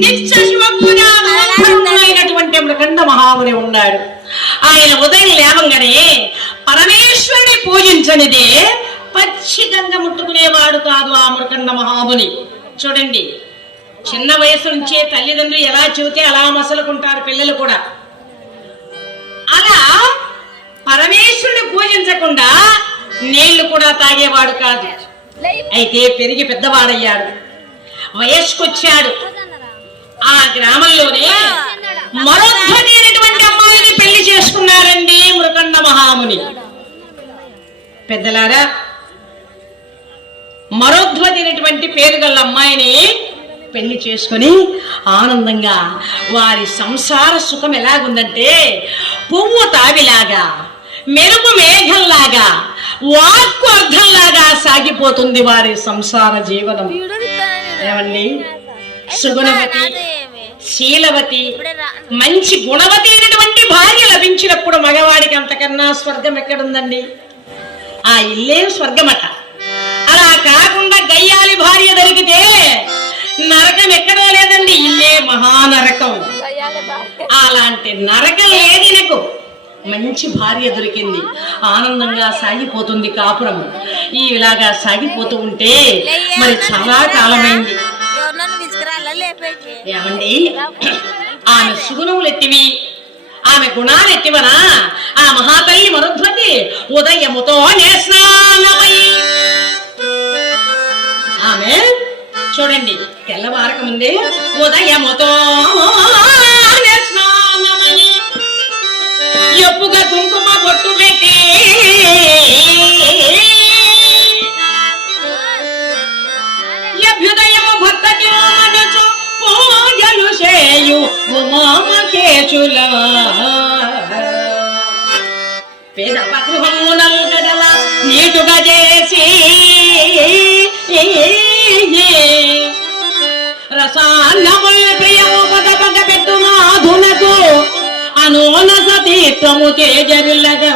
నిత్య శివపూజామైనటువంటి మృగండ మహాముని ఉన్నాడు. ఆయన ఉదయం లేవంగానే పరమేశ్వరుని పూజించనిదే పచ్చి గంగ ముట్టుకునేవాడు కాదు ఆ మృకండ మహాముని. చూడండి చిన్న వయసు నుంచే తల్లిదండ్రులు ఎలా చెబితే అలా మసలుకుంటారు పిల్లలు కూడా. అలా పరమేశ్వరుని పూజించకుండా నీళ్ళు కూడా తాగేవాడు కాదు. అయితే పెరిగి పెద్దవాడయ్యాడు. వయస్సుకొచ్చాడు ఆ గ్రామంలోనే మరొకటి మహాముని పెద్దలారా మరోధ్వతి అనేటువంటి పేరు గల అమ్మాయిని పెళ్ళి చేసుకొని ఆనందంగా వారి సంసార సుఖం ఎలాగుందంటే పువ్వు తావిలాగా మెరుపు మేఘంలాగా వాక్కు అర్థంలాగా సాగిపోతుంది వారి సంసార జీవనం. ఏమండి? సుగుణవతి శీలవతి మంచి గుణవతి అయినటువంటి భార్య లభించినప్పుడు మగవాడికి అంతకన్నా స్వర్గం ఎక్కడుందండి? ఆ ఇల్లే స్వర్గమట. అలా కాకుండా గయ్యాలి భార్య దొరికితే నరకం ఎక్కడో లేదండి ఇల్లే మహానరకం. అలాంటి నరకం లేదు నాకు? మంచి భార్య దొరికింది. ఆనందంగా సాగిపోతుంది కాపురం. ఈ ఇలాగా సాగిపోతూ ఉంటే మరి చాలా కాలమైంది. ఏమండి? ఆమె సుగుణములు ఎత్తివి ఆమె గుణాలు ఎత్తివనా ఆ మహాతల్లి మరుధ్వతి ఉదయముతో స్నానమై ఆమె చూడండి తెల్లవారక ముందే ఉదయముతో ఎప్పుగా కుంకుమ బొట్టు పెట్టి పేద నీటుగా చేసి రసాన్నముల్ ప్రియము పద పెట్టు మాధునకు అనోన సతీత్వము తేజరిల్లగా.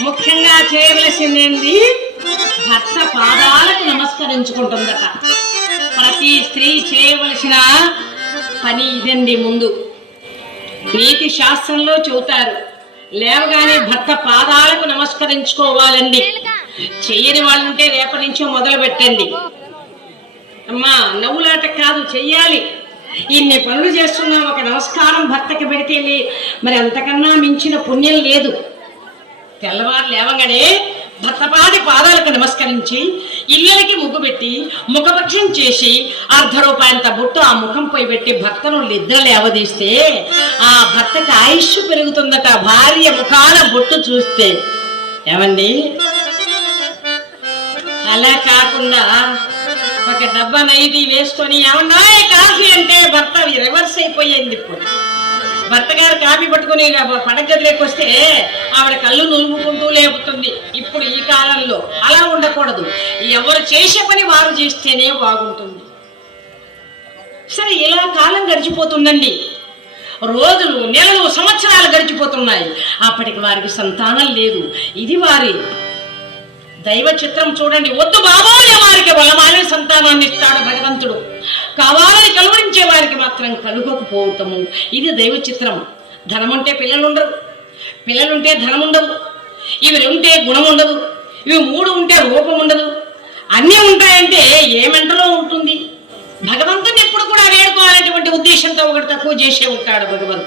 ముఖ్యంగా చేయవలసింది భర్త పాదాలకు నమస్కరించుకుంటుందట. ప్రతి స్త్రీ చేయవలసిన పని ఇదండి ముందు. నీతి శాస్త్రంలో చెబుతారు లేవగానే భర్త పాదాలకు నమస్కరించుకోవాలండి. చెయ్యని వాళ్ళు ఉంటే రేపటి నుంచో మొదలు పెట్టండి అమ్మా నవ్వులాట కాదు చెయ్యాలి. ఇన్ని పనులు చేస్తున్నాం ఒక నమస్కారం భర్తకి పెడితే లే- మరి అంతకన్నా మించిన పుణ్యం లేదు. తెల్లవారు లేవగానే భర్తపాది పాదాలకు నమస్కరించి ఇళ్ళకి ముగ్గు పెట్టి ముఖపక్షం చేసి అర్ధ రూపాయంత బొట్టు ఆ ముఖంపై పెట్టి భర్తను నిద్ర లేవదీస్తే ఆ భర్తకి ఆయుష్ పెరుగుతుందట భార్య ముఖాన బొట్టు చూస్తే. ఏమండి? అలా కాకుండా ఒక డబ్బా నైది వేసుకొని ఏమన్నా కాఫీ అంటే భర్త రివర్స్ అయిపోయింది ఇప్పుడు. భర్త గారు కాపీ పట్టుకుని పడగదిలోకి వస్తే ఆవిడ కళ్ళు నులుముకుంటూ లేపుతుంది. ఇప్పుడు ఈ కాలంలో అలా ఉండకూడదు. ఎవరు చేసే పని వారు చేస్తేనే బాగుంటుంది. సరే ఇలా కాలం గడిచిపోతుందండి. రోజులు నెలలు సంవత్సరాలు గడిచిపోతున్నాయి. అప్పటికి వారికి సంతానం లేదు. ఇది వారి దైవ చిత్రం చూడండి. వద్దు బాబోయే వారికి వలమాలే సంతానాన్ని ఇస్తాడు భగవంతుడు. కావాలి వారికి మాత్రం కలుగకపోవటము ఇది దైవ చిత్రం ధనం ఉంటే పిల్లలు ఉండరు పిల్లలుంటే ధనం ఉండదు ఇవి ఉంటే గుణం ఉండదు ఇవి మూడు ఉంటే రూపం ఉండదు అన్నీ ఉంటాయంటే ఏ ఉంటుంది? భగవంతుని ఎప్పుడు కూడా వేడుకోవాలనేటువంటి ఉద్దేశంతో ఒకటి తక్కువ చేసే ఉంటాడు భగవంతుడు.